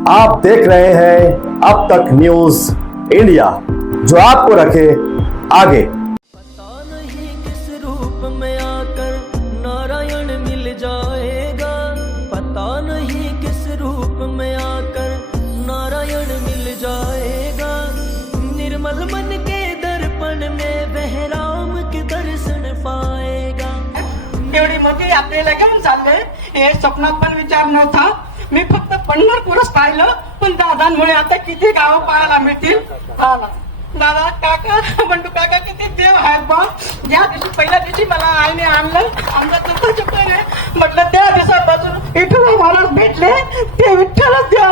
आप देख रहे हैं अब तक न्यूज इंडिया, जो आपको रखे आगे। पता नहीं किस रूप में आकर नारायण मिल जाएगा, पता नहीं किस रूप में आकर नारायण मिल जाएगा। निर्मल मन के दर्पण में वह राम के दर्शन पाएगा। एवढी मोठी यात्रेला घेऊन चालले, हे स्वप्नात पण विचार नव्हता। मी फक्त पंढरपूरच पाहिलं, पण दादांमुळे आता किती गावं पाहायला मिळतील। हा ना दादा, काका, बंडू काका किती देव आहेत बा। ज्या दिवशी पहिल्या दिवशी मला आईने आणलं, आमचा चुका चुकले म्हटलं, त्या दिवसापासून विठ्ठल महाराज भेटले। ते विठ्ठलच देव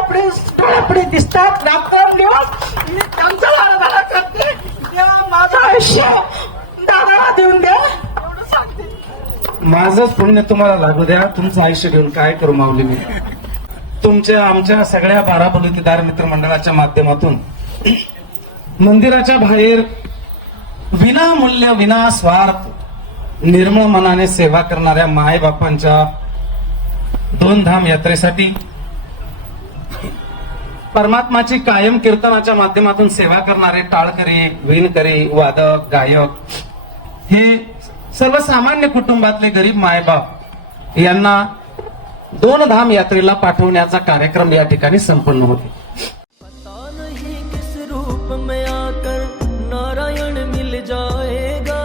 आपले दिसतात रात्रंदिवस। मी त्यांचा आराधना करते। देवा माझं आयुष्य दादाला देऊन द्या, एवढं सांगते। माझंच पुण्य तुम्हाला लागू द्या। तुमचं आयुष्य घेऊन काय करू माऊली मी। तुमच्या आमच्या सगळ्या 12 बलुतेदार मित्रमंडळाच्या माध्यमातून मंदिराच्या बाहेर विनामूल्य विनास्वार्थ निर्मळ मनाने सेवा करणाऱ्या मायबापांच्या 2 धाम यात्रेसाठी परमात्माची कायम कीर्तनाच्या माध्यमातून सेवा करणारे टाळकरी, विणकरी, वादक, गायक हे सर्वसामान्य कुटुंबातले गरीब मायबाप यांना 2 धाम यात्रेला पाठवण्याचा कार्यक्रम या ठिकाणी संपन्न होते। पता नहीं किस रूप में आकर नारायण मिल जाएगा,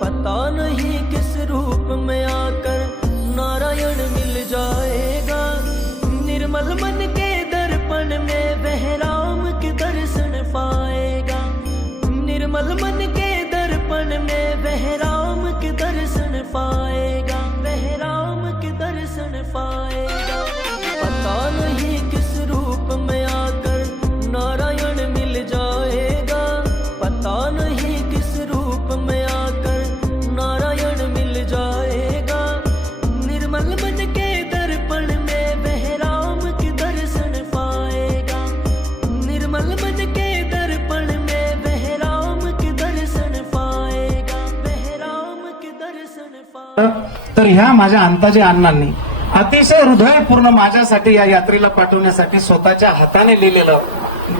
पता नहीं किस रूप में आकर नारायण मिल जाएगा। निर्मल मन के दर्पण में वह राम के दर्शन पाएगा। निर्मल मन के दर्पण में वह राम के दर्शन पाएगा, वह राम के दर्शन पाएगा। पता नहीं किस रूप में आकर नारायण मिल जाएगा, पता नहीं किस रूप में आकर नारायण मिल जाएगा। निर्मल मन के दर्पण में वह राम के दर्शन पाएगा। निर्मल मन के दर्पण में वह राम के दर्शन पाएगा, वह राम के दर्शन पाएगा। तर ह्या माझ्या अंताजी अण्णांनी अतिशय हृदयपूर्ण माझ्यासाठी या यात्रेला पाठवण्यासाठी स्वतःच्या हाताने लिहिलेलं,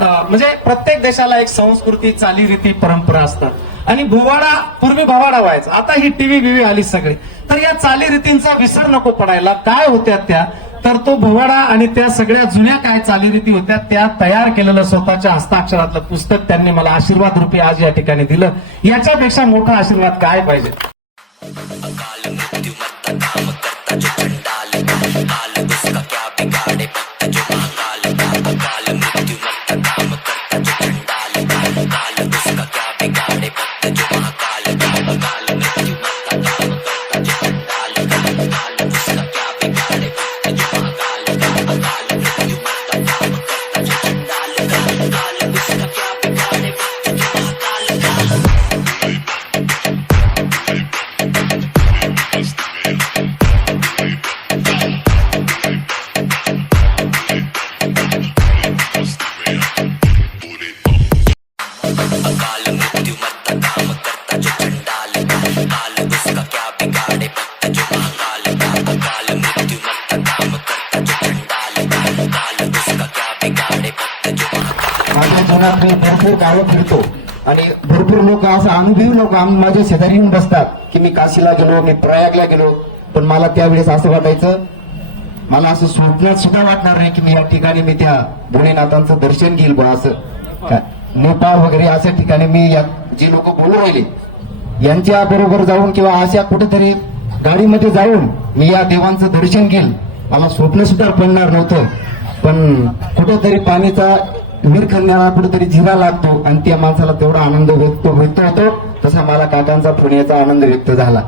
म्हणजे प्रत्येक देशाला एक संस्कृती, चालीरीती, परंपरा असतात आणि भोवाडा पूर्वी भवाडा व्हायचा, आता ही टीव्ही बिव्ही आली सगळी, तर या चालीरीतींचा विसर नको पडायला। काय होत्या त्या, तर तो भोवाडा आणि त्या सगळ्या जुन्या काय चालीरीती होत्या त्या तयार केलेलं स्वतःच्या हस्ताक्षरातलं पुस्तक त्यांनी मला आशीर्वाद रूपी आज या ठिकाणी दिलं। याच्यापेक्षा मोठा आशीर्वाद काय पाहिजे। अकाल मृत्यु मरता काम करता जो चंडाल, काल उसका क्या बिगाड़े भक्त जो महाकाल। अकाल मृत्यु मरता काम करता जो चंडाल, काल उसका क्या बिगाड़े भक्त जो महाकाल। अकाल मृत्यु मरता काम करता जो चंडाल, काल उसका क्या बिगाड़े भक्त जो महाकाल। अकाल मृत्यु मरता काम करता जो चंडाल, काल उसका क्या बिगाड़े भक्त जो महाकाल। अकाल मृत्यु मरता काम करता जो चंडाल, काल उसका क्या बिगाड़े भक्त जो महाकाल। अकाल मृत्यु मरता काम करता जो चंडाल, काल उसका क्या बिगाड़े भक्त जो महाकाल। माझ्या जीवनात मी भरपूर गावं फिरतो आणि भरपूर लोक असं अनुभवी लोक माझ्या शेजारी येऊन बसतात की मी काशीला गेलो, मी प्रयागला गेलो, पण मला त्यावेळेस असं वाटायचं, मला असं स्वप्नात सुद्धा वाटणार नाही की मी या ठिकाणी मी त्या भोलेनाथांचं दर्शन घेईल बा। असं नेपाळ वगैरे अशा ठिकाणी मी जे लोक बोलू राहिले यांच्या बरोबर जाऊन किंवा अशा कुठेतरी गाडीमध्ये जाऊन मी या देवांचं दर्शन घेईल, मला स्वप्न सुद्धा पडणार नव्हतं। पण कुठेतरी पाणीचा विरखण्याला कुठेतरी जिरा लागतो आणि त्या माणसाला तेवढा आनंद व्यक्त होतो, तसा मला काकांचा फोन याचा आनंद व्यक्त झाला।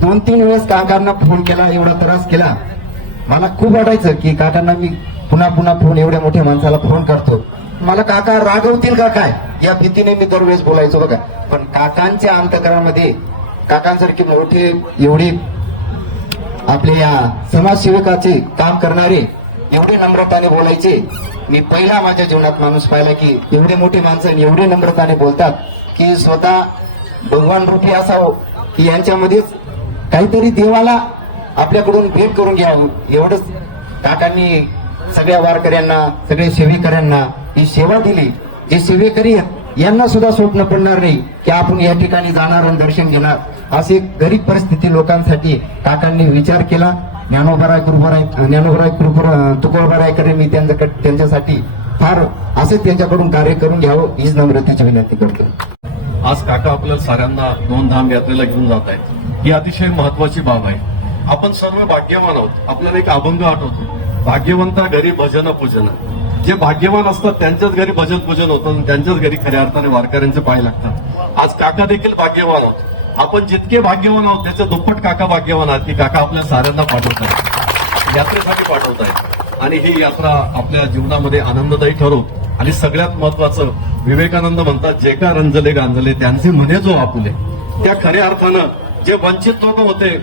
2-3 वेळेस काकांना फोन केला, एवढा त्रास केला, मला खूप वाटायचं की काकांना मी पुन्हा पुन्हा फोन एवढ्या मोठ्या माणसाला फोन करतो, मला काका रागवतील का काय या भीतीने मी दरवेळेस बोलायचो बघा। पण काकांच्या अंतकरणामध्ये काकांसारखे मोठे एवढे आपले या समाजसेवकाचे काम करणारे एवढे नम्रताने बोलायचे, मी पहिला माझ्या जीवनात माणूस पाहिला की एवढे मोठे माणसं एवढे नम्रताने बोलतात की स्वतः भगवान रूपी असावं की यांच्यामध्येच काहीतरी देवाला आपल्याकडून भेट करून घ्यावं, एवढंच काकांनी सगळ्या वारकऱ्यांना, सगळ्या सेवेकऱ्यांना ही सेवा दिली. जे सेवेकरी आहेत यांना सुद्धा स्वप्न पडणार नाही की आपण या ठिकाणी जाणार आणि दर्शन घेणार. अशी गरीब परिस्थिती लोकांसाठी काकांनी विचार केला. ज्ञानोबराय तुकोबरायकडे मी त्यांच्यासाठी फार असंच त्यांच्याकडून कार्य करून घ्यावं हीच नम्रतेची विनंती करतो. आज काका आपल्याला साऱ्यांना 2 धाम यात्रेला घेऊन जात आहेत. ही अतिशय महत्वाची बाब आहे. आपण सर्व भाग्यवान आहोत. आपल्याला एक अभंग आठवतो, भाग्यवंता घरी भजन पूजन. जे भाग्यवान असतात त्यांच्याच घरी भजन पूजन होतं आणि त्यांच्याच घरी खऱ्या अर्थाने वारकऱ्यांचे पाय लागतात. आज काका देखील भाग्यवान आहोत. आपण जितके भाग्यवान आहोत त्याचे दुप्पट काका भाग्यवान आहात की काका आपल्या साऱ्यांना पाठवत आहेत, यात्रेसाठी पाठवत आहेत. आणि ही यात्रा आपल्या जीवनामध्ये आनंददायी ठरो. आणि सगळ्यात महत्वाचं, विवेकानंद म्हणतात, जे का रंजले गांजले त्यांचे म्हणे जो आपुले. त्या खऱ्या अर्थानं जे वंचित लोक होते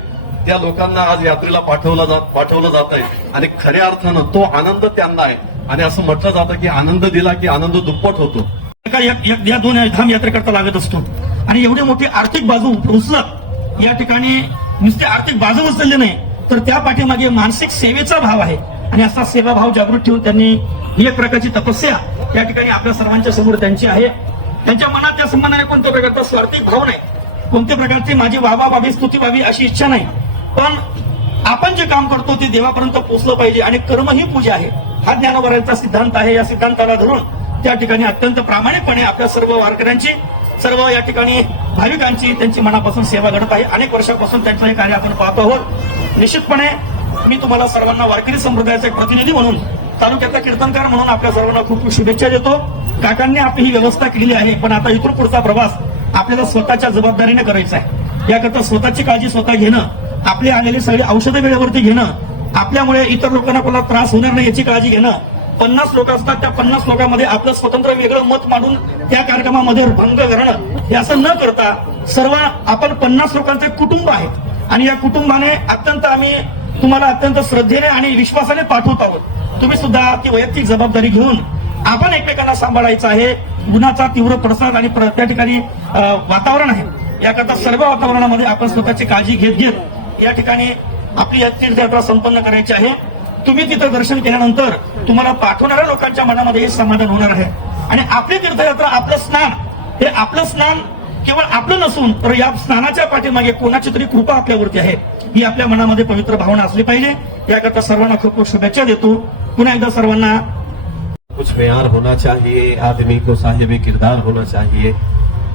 त्या लोकांना आज यात्रेला पाठवलं जात आहे आणि खऱ्या अर्थानं तो आनंद त्यांना आहे. आणि असं म्हटलं जातं की आनंद दिला की आनंद दुप्पट होतो. या 2 धाम यात्रेकरता लागत असतो. आणि एवढी मोठी आर्थिक बाजू उचलत या ठिकाणी नुसते आर्थिक बाजू उचलली नाही तर त्या पाठीमागे मानसिक सेवेचा भाव आहे. आणि असा सेवाभाव जागृत ठेवून त्यांनी ही एक प्रकारची तपस्या या ठिकाणी आपल्या सर्वांच्या समोर त्यांची आहे. त्यांच्या मनात त्या संबंधाने कोणत्या प्रकारचा स्वार्थिक भाव नाही, कोणत्या प्रकारची माझी वाहवा व्हावी, स्तुती व्हावी अशी इच्छा नाही. पण आपण जे काम करतो ते देवापर्यंत पोहोचलं पाहिजे आणि कर्म ही पूजा आहे. हा ज्ञानोबरायांचा सिद्धांत आहे. या सिद्धांताला धरून त्या ठिकाणी अत्यंत प्रामाणिकपणे आपल्या सर्व वारकऱ्यांची, सर्व या ठिकाणी भाविकांची त्यांची मनापासून सेवा घडत आहे. अनेक वर्षापासून त्यांचं हे कार्य आपण पाहतो आहोत. निश्चितपणे मी तुम्हाला सर्वांना वारकरी संप्रदायाचा एक प्रतिनिधी म्हणून, तालुक्याचा कीर्तनकार म्हणून आपल्या सर्वांना खूप खूप शुभेच्छा देतो. काकांनी आपली ही व्यवस्था केली आहे, पण आता इथून पुढचा प्रवास आपल्याला स्वतःच्या जबाबदारीने करायचा आहे. याकरता स्वतःची काळजी स्वतः घेणं, आपली आलेली सगळी औषधं वेळेवरती घेणं, आपल्यामुळे इतर लोकांना कोणाला त्रास होणार नाही याची काळजी घेणं. 50 लोक असतात, त्या 50 लोकांमध्ये आपलं स्वतंत्र वेगळं मत मांडून त्या कार्यक्रमामध्ये भंग करणं हे असं न करता सर्व आपण 50 लोकांचे कुटुंब आहेत आणि या कुटुंबाने आम्ही तुम्हाला अत्यंत श्रद्धेने आणि विश्वासाने पाठवत आहोत. तुम्ही सुद्धा ती वैयक्तिक जबाबदारी घेऊन आपण एकमेकांना सांभाळायचं आहे. गुन्हाचा तीव्र प्रसार आणि त्या ठिकाणी वातावरण आहे. याकरता सर्व वातावरणामध्ये आपण स्वतःची काळजी घेत या ठिकाणी आपली तीर्थयात्रा संपन्न करायची आहे. तुम्ही तिथं दर्शन केल्यानंतर तुम्हाला पाठवणाऱ्या लोकांच्या मनामध्ये हे समाधान होणार आहे. आणि आपली तीर्थयात्रा, आपलं स्नान, हे आपलं स्नान केवळ आपलं नसून तर या स्नानाच्या पाठीमागे कोणाची तरी कृपा आपल्यावरती आहे ही आपल्या मनामध्ये पवित्र भावना असली पाहिजे. याकरता सर्वांना खूप खूप शुभेच्छा देतो. पुन्हा एकदा सर्वांना कुछ प्यार होना चाहिए, आदमी को साहिब किरदार होना चाहिए,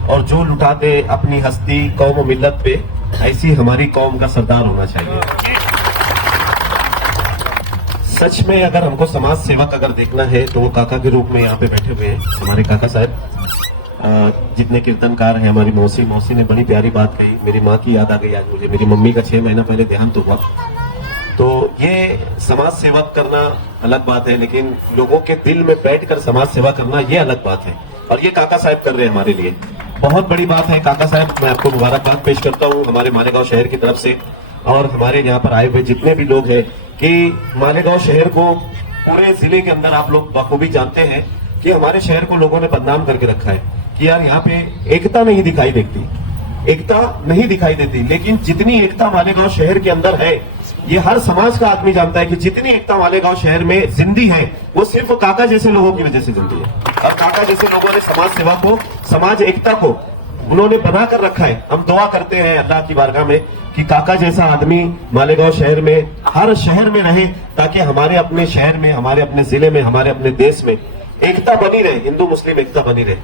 और जो लुटा दे अपनी हस्ती कौम मिल्लत पे, ऐसी हमारी कौम का सरदार होना चाहिए. सच में अगर हमको समाज सेवक अगर देखना है तो वो काका के रूप में यहाँ पे बैठे हुए हैं हमारे काका साहब. जितने कीर्तनकार हैं, हमारी मौसी ने बड़ी प्यारी बात कही. मेरी माँ की याद आ गई आज मुझे. मेरी मम्मी का 6 महीना पहले देहांत हुआ. तो ये समाज सेवा करना अलग बात है, लेकिन लोगों के दिल में बैठकर समाज सेवा करना ये अलग बात है. और ये काका साहब कर रहे हैं हमारे लिए, बहुत बड़ी बात है. काका साहब, मैं आपको मुबारकबाद पेश करता हूँ हमारे मालेगांव शहर की तरफ से और हमारे यहाँ पर आए हुए जितने भी लोग हैं कि मालेगांव शहर को पूरे जिले के अंदर आप लोग बखूबी जानते हैं कि हमारे शहर को लोगों ने बदनाम करके रखा है कि यार यहाँ पे एकता नहीं दिखाई देती. लेकिन जितनी एकता मालेगांव शहर के अंदर है, ये हर समाज का आदमी जानता है कि जितनी एकता मालेगांव शहर में जिंदी है वो सिर्फ काका जैसे लोगों की वजह से जिंदी है. और काका जैसे लोगों ने समाज सेवा को, समाज एकता को उन्होंने बना कर रखा है. हम दुआ करते हैं अल्लाह की बारगाह में कि काका जैसा आदमी मालेगांव शहर में, हर शहर में रहे, ताकि हमारे अपने शहर में, हमारे अपने जिले में, हमारे अपने देश में एकता बनी रहे, हिंदू मुस्लिम एकता बनी रहे.